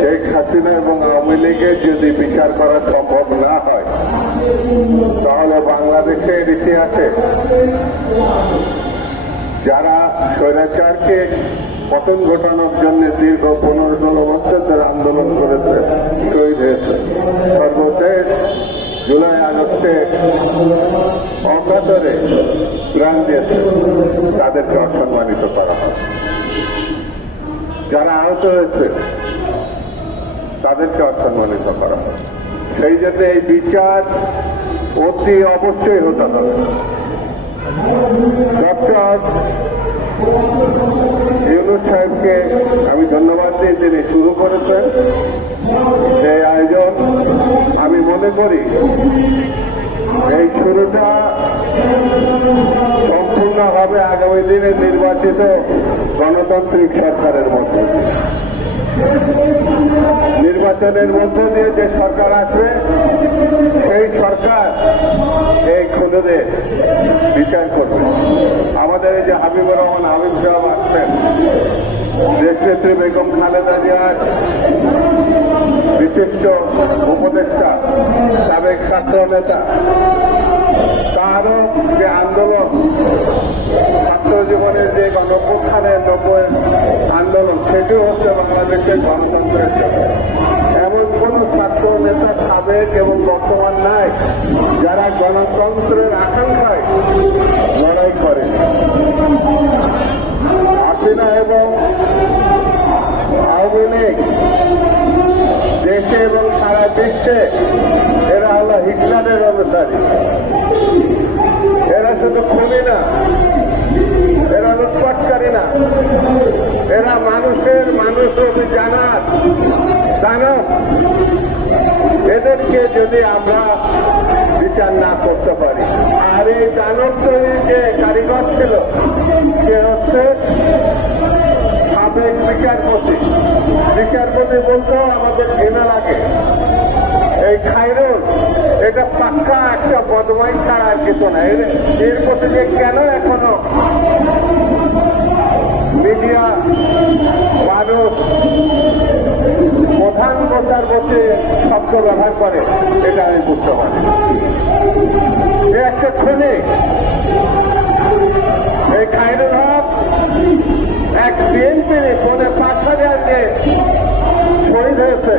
শেখ হাসিনা এবং আওয়ামী লীগের যদি বিচার করা সম্ভব না হয়, তাহলে বাংলাদেশের ইতিহাসে যারা স্বৈরাচারকে পতন ঘটানোর জন্য দীর্ঘ পনেরো ষোলো বছর ধরে আন্দোলন করেছে, শহীদ হয়েছে। সর্বশেষ জুলাই আগস্টে অকাতরে প্রাণ দিয়েছে, তাদেরকে অসম্মানিত করা হয়। যারা আহত হয়েছে তাদেরকে অসম্মানিত করা হয়। সেই জন্য এই বিচার অতি অবশ্যই হতে হবে। ডক্টর সাহেবকে আমি ধন্যবাদ দিই তিনি শুরু করেছেন। এই আয়োজন আমি মনে করি এই শুরুটা সম্পূর্ণ হবে আগামী দিনে নির্বাচিত গণতান্ত্রিক সরকারের মধ্যে। দিয়ে। নির্বাচনের মধ্য দিয়ে যে সরকার আসবে, সেই সরকার এই খুনদের বিচার করবে। আমাদের এই যে হাবিবুর রহমান, হাবিব সাহেব আসছেন। দেশনেত্রী বেগম খালেদা জিয়ার বিশিষ্ট উপদেষ্টা, সাবেক ছাত্র নেতা। যে আন্দোলন, ছাত্র জীবনের যে গণপ্রথানের নব্বই আন্দোলন, সেটিও হচ্ছে বাংলাদেশের গণতন্ত্রের জন্য। এমন কোন ছাত্র, নেতা, সাবেক এবং বর্তমান নাই, যারা গণতন্ত্রের আকাঙ্ক্ষায় লড়াই করে। হাসিনা এবং আওয়ামী লীগ, দেশে এবং সারা বিশ্বে এরা হল হিটলারের অনুসারী এরা শুধু খুনি না এরা লুটপাটকারী না এরা মানুষের মানুষ অতি জানার দানব এদেরকে যদি আমরা বিচার না করতে পারি, আর এই দানব তৈরির যে কারিগর ছিল, সে হচ্ছে সাবেক বিচারপতি। বিচারপতি বলতেও আমাদের ঘৃণা লাগে। এই খাইরুল এটা পাক্কা একটা বদমাই ছাড়া আর কিছু না এর প্রতি যে কেন এখনও মিডিয়া মানুষ প্রধান প্রচার বসে শব্দ ব্যবহার করে, এটা আমি বুঝতে পারি। একটা খুনি এই খাইরুল হক, এক বিএনপির ফোনে পাঁচ হাজার যে শহীদ হয়েছে।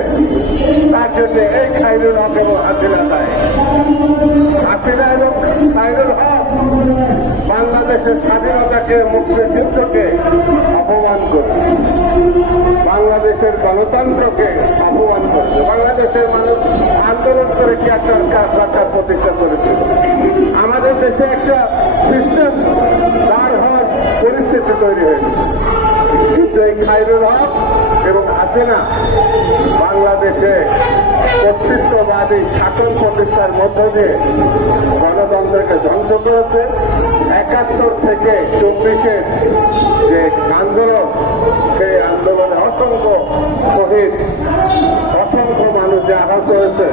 তার জন্য এই খাইরুল হক এবং হাসিনা দায় হাসিনা এবং খাইরুল হক বাংলাদেশের স্বাধীনতাকে, মুক্তিযুদ্ধকে বাংলাদেশের গণতন্ত্রকে অপমান করছে। বাংলাদেশের মানুষ আন্দোলন করে কি একটা সরকার প্রতিষ্ঠা করেছিল আমাদের দেশে একটা সিস্টেম দাঁড় হওয়ার পরিস্থিতি তৈরি হয়েছে। কিন্তু এই খাইরুল হক এবং হাসিনা বাংলাদেশে কর্তৃত্ববাদী শাসন প্রতিষ্ঠার মধ্য দিয়ে গণতন্ত্রকে ধ্বংস করেছে। একাত্তর থেকে চব্বিশের যে আন্দোলন সেই আন্দোলনে অসংখ্য শহীদ অসংখ্য আহত হয়েছে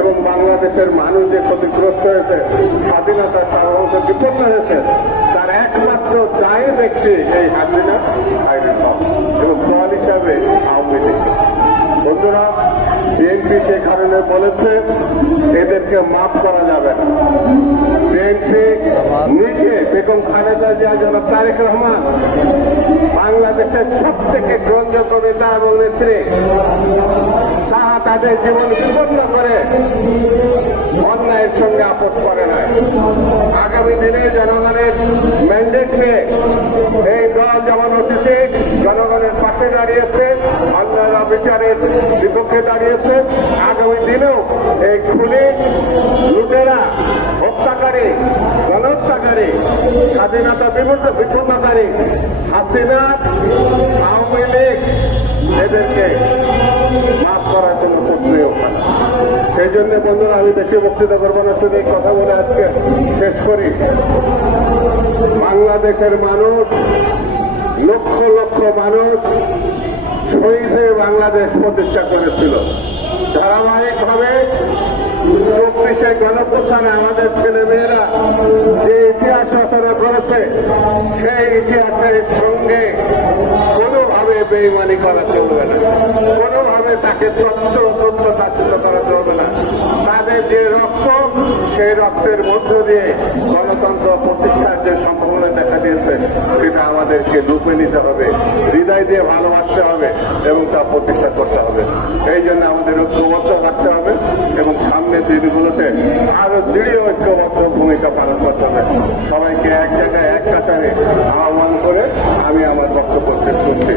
এবং বাংলাদেশের মানুষ যে ক্ষতিগ্রস্ত হয়েছে, স্বাধীনতা সাধারণত বিপন্ন হয়েছে, তার একমাত্র দায়ী ব্যক্তি এই হাসিনা এবং দল হিসাবে আওয়ামী লীগ। বন্ধুরা, বিএনপি সে কারণে বলেছে, এদেরকে মাফ করা যাবে না। বিএনপি নিজে বেগম খালেদা জিয়া জনাব তারেক রহমান বাংলাদেশের সব থেকে গ্রহণযোগ্য নেতা এবং নেত্রী, তাহা তাদের জীবন বিপন্ন করে, অন্যায়ের সঙ্গে আপোষ করে নাই। আগামী দিনে জনগণের ম্যান্ডেট নিয়ে এই দল যেমন অতীতে জনগণের পাশে দাঁড়িয়েছে, অন্যান্য বিচারের বিপক্ষে দাঁড়িয়েছে, আগামী দিনেও এই খুলি লুটেরা, হত্যাকারী গণহত্যাকারী স্বাধীনতা বিমূর্ত বিপন্নকারী হাসিনা সেই বন্ধুরা, আমি বেশি বক্তৃতা করব না, শুধু এই কথা বলে আজকে শেষ করি। বাংলাদেশের মানুষ, লক্ষ লক্ষ মানুষ শহীদ বাংলাদেশ প্রতিষ্ঠা করেছিল। ধারাবাহিকভাবে চব্বিশে গণপ্রস্থানে আমাদের ছেলে মেয়েরা যে ইতিহাস রচনা করেছে, সেই ইতিহাসের সঙ্গে কোনোভাবে বেইমানি করা চলবে না। কোনো তাকে তথ্য তথ্য তাচ্ছিল্য করা যে রক্ত, সেই রক্তের মধ্য দিয়ে গণতন্ত্র প্রতিষ্ঠার যে সম্ভাবনা দেখা দিয়েছে, সেটা আমাদেরকে ডুবে নিতে হবে, হৃদয় দিয়ে ভালোবাসতে হবে এবং তা প্রতিষ্ঠা করতে হবে। এই জন্য আমাদের ঐক্যবদ্ধ থাকতে হবে এবং সামনের দিনগুলোতে আরও দৃঢ় ঐক্যবদ্ধ ভূমিকা পালন করতে হবে। সবাইকে এক জায়গায় এক কাতারে আহ্বান করে আমি আমার বক্তব্য শেষ করছি।